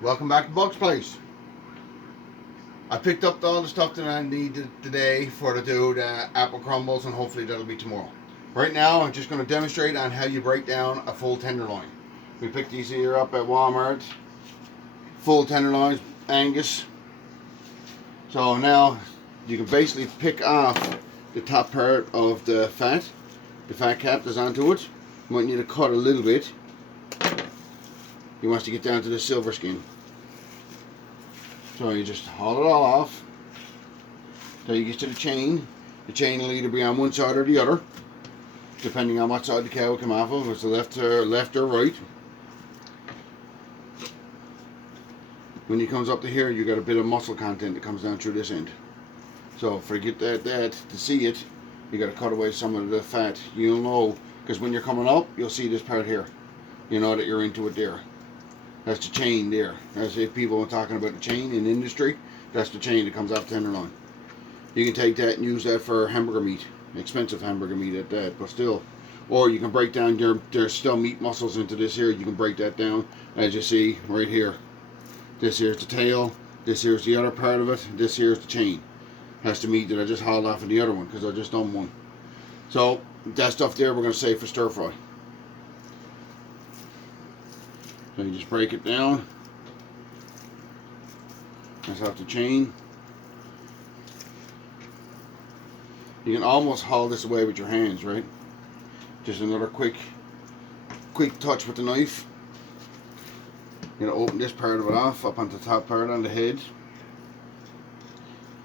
Welcome back to Buck's Place. I picked up all the stuff that I needed today for to do the apple crumbles, and hopefully that'll be tomorrow. Right now, I'm just going to demonstrate on how you break down a full tenderloin. We picked these here up at Walmart. Full tenderloins, Angus. So now you can basically pick off the top part of the fat cap that's onto it. You might need to cut a little bit. You want to get down to the silver skin. So you just haul it all off till you get to the chain. The chain will either be on one side or the other, depending on what side the cow will come off of, if it's the left or right. When it comes up to here, you got a bit of muscle content that comes down through this end. So for get that to see it, you got to cut away some of the fat. You'll know, because when you're coming up, you'll see this part here. You know that you're into it there. That's the chain there. As if people are talking about the chain in industry, that's the chain that comes off tenderloin. You can take that and use that for hamburger meat, expensive hamburger meat at that, but still. Or you can break down there's still meat muscles into this here. You can break that down, as you see right here. This here's the tail. This here's the other part of it. This here's the chain. That's the meat that I just hauled off of the other one because I just done one. So that stuff there we're going to save for stir fry. So you just break it down. That's off the chain. You can almost haul this away with your hands, right? Just another quick touch with the knife. You're going to open this part of it off, up on the top part on the head.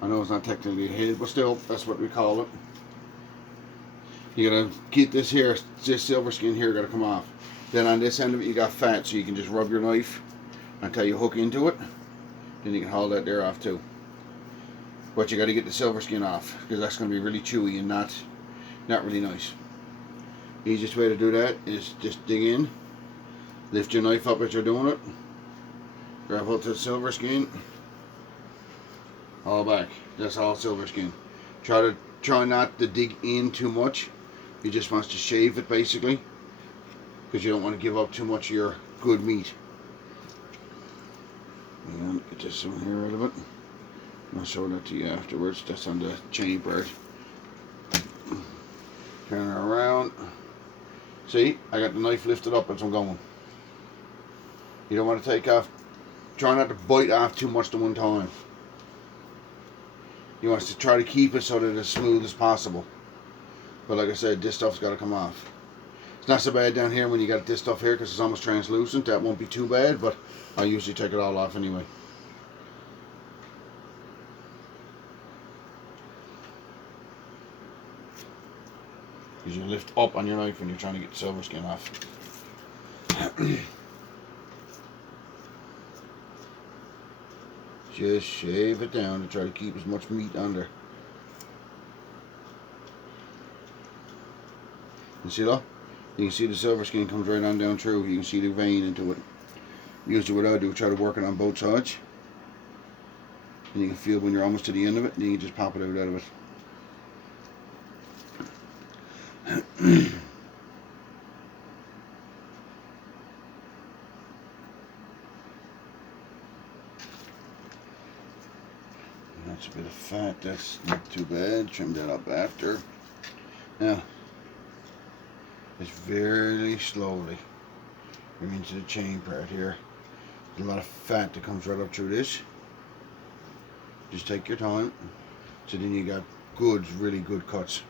I know it's not technically a head, but still, that's what we call it. You're going to get this here, this silver skin here got to come off. Then on this end of it you got fat, so you can just rub your knife until you hook into it. Then you can haul that there off too. But you got to get the silver skin off, because that's going to be really chewy and not really nice. The easiest way to do that is just dig in, lift your knife up as you're doing it, grab hold to the silver skin, all back. That's all silver skin. Try not to dig in too much. You just want to shave it basically, because you don't want to give up too much of your good meat. And get this one here out of it. I'll show that to you afterwards. That's on the chain part. Turn her around. See, I got the knife lifted up as I'm going. You don't want to take off. Try not to bite off too much at one time. You want to try to keep it so that it's as smooth as possible. But like I said, this stuff's got to come off. It's not so bad down here when you got this stuff here because it's almost translucent. That won't be too bad, but I usually take it all off anyway. Because you lift up on your knife when you're trying to get the silver skin off. Just shave it down to try to keep as much meat under. You see that? You can see the silver skin comes right on down through. You can see the vein into it. Usually what I do, try to work it on both sides. And you can feel when you're almost to the end of it, and you can just pop it out of it. That's a bit of fat, that's not too bad. Trim that up after. Now, just very slowly bring into the chain part here. There's a lot of fat that comes right up through this. Just take your time. So then you got good, really good cuts.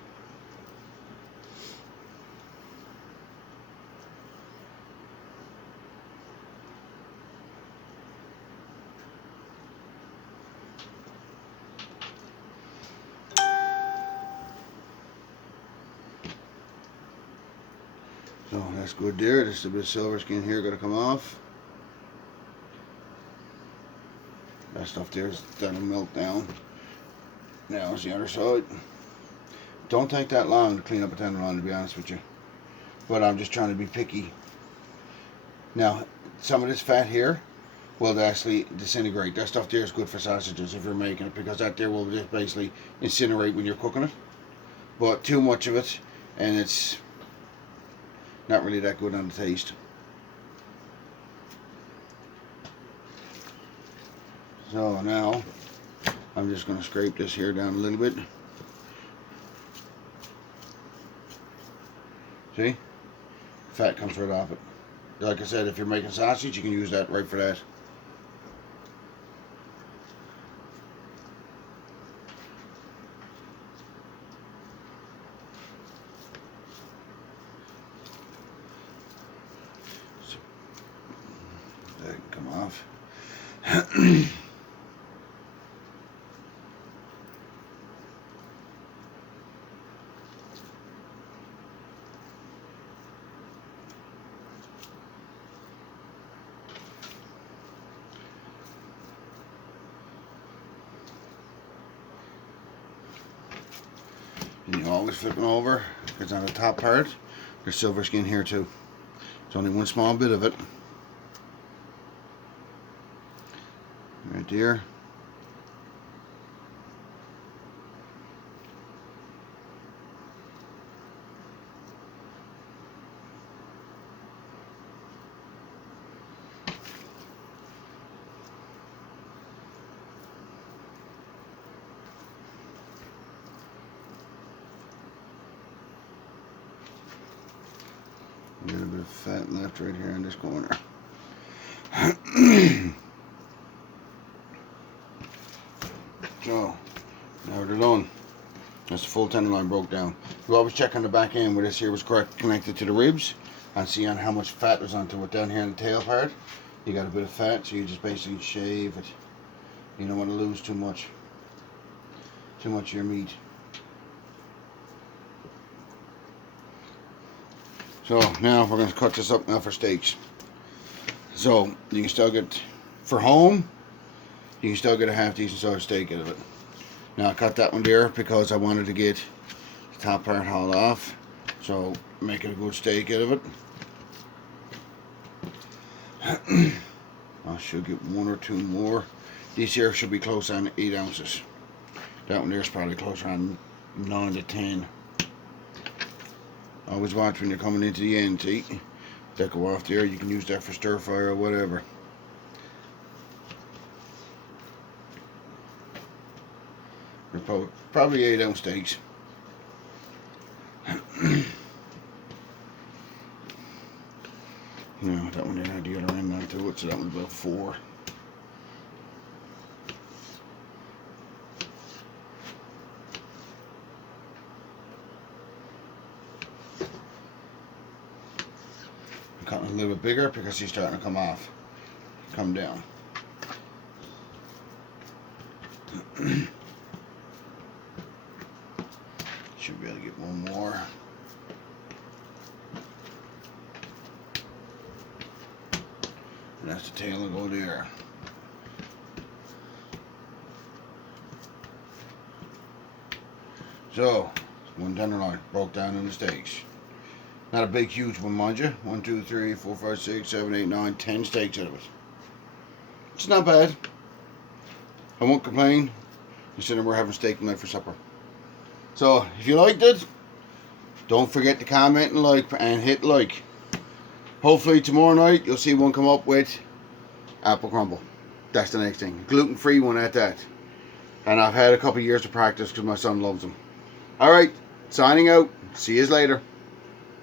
So that's good there. Just a bit of silver skin here got to come off. That stuff there's that'll melt down. Now it's the other side. Don't take that long to clean up a tenderloin, to be honest with you. But I'm just trying to be picky. Now, some of this fat here will actually disintegrate. That stuff there is good for sausages if you're making it, because that there will just basically incinerate when you're cooking it. But too much of it, and it's not really that good on the taste. So now I'm just going to scrape this here down a little bit. See? Fat comes right off it. Like I said, if you're making sausage, you can use that right for that. So, that can come off. And you always flip it over, because on the top part, there's silver skin here too. It's only one small bit of it. Right there. A little bit of fat left right here in this corner. So, now they're done. That's the full tenderloin broke down. You always check on the back end where this here was correct connected to the ribs and see on how much fat was onto it. Down here in the tail part, you got a bit of fat, so you just basically shave it. You don't want to lose too much of your meat. So now we're going to cut this up now for steaks. So you can still get, for home, you can still get a half decent sized steak out of it. Now I cut that one there because I wanted to get the top part hauled off. So make it a good steak out of it. I should get one or two more. These here should be close on 8 ounces. That one there is probably closer on 9 to 10. Always watch when you're coming into the end, see? That go off there, you can use that for stir fry or whatever. They're probably 8 ounce steaks. No, that one didn't have the other end onto it, so that one's about 4. I'm cutting a little bit bigger because he's starting to come off, come down. Should be able to get one more. And that's the tail will go there. So, one tenderloin broke down in the steaks. Not a big, huge one, mind you. 1, 2, 3, 4, 5, 6, 7, 8, 9, 10 steaks out of it. It's not bad. I won't complain, considering we're having steak tonight for supper. So, if you liked it, don't forget to comment and like, and hit like. Hopefully tomorrow night you'll see one come up with apple crumble. That's the next thing. Gluten-free one at that. And I've had a couple years of practice because my son loves them. Alright, signing out. See you later.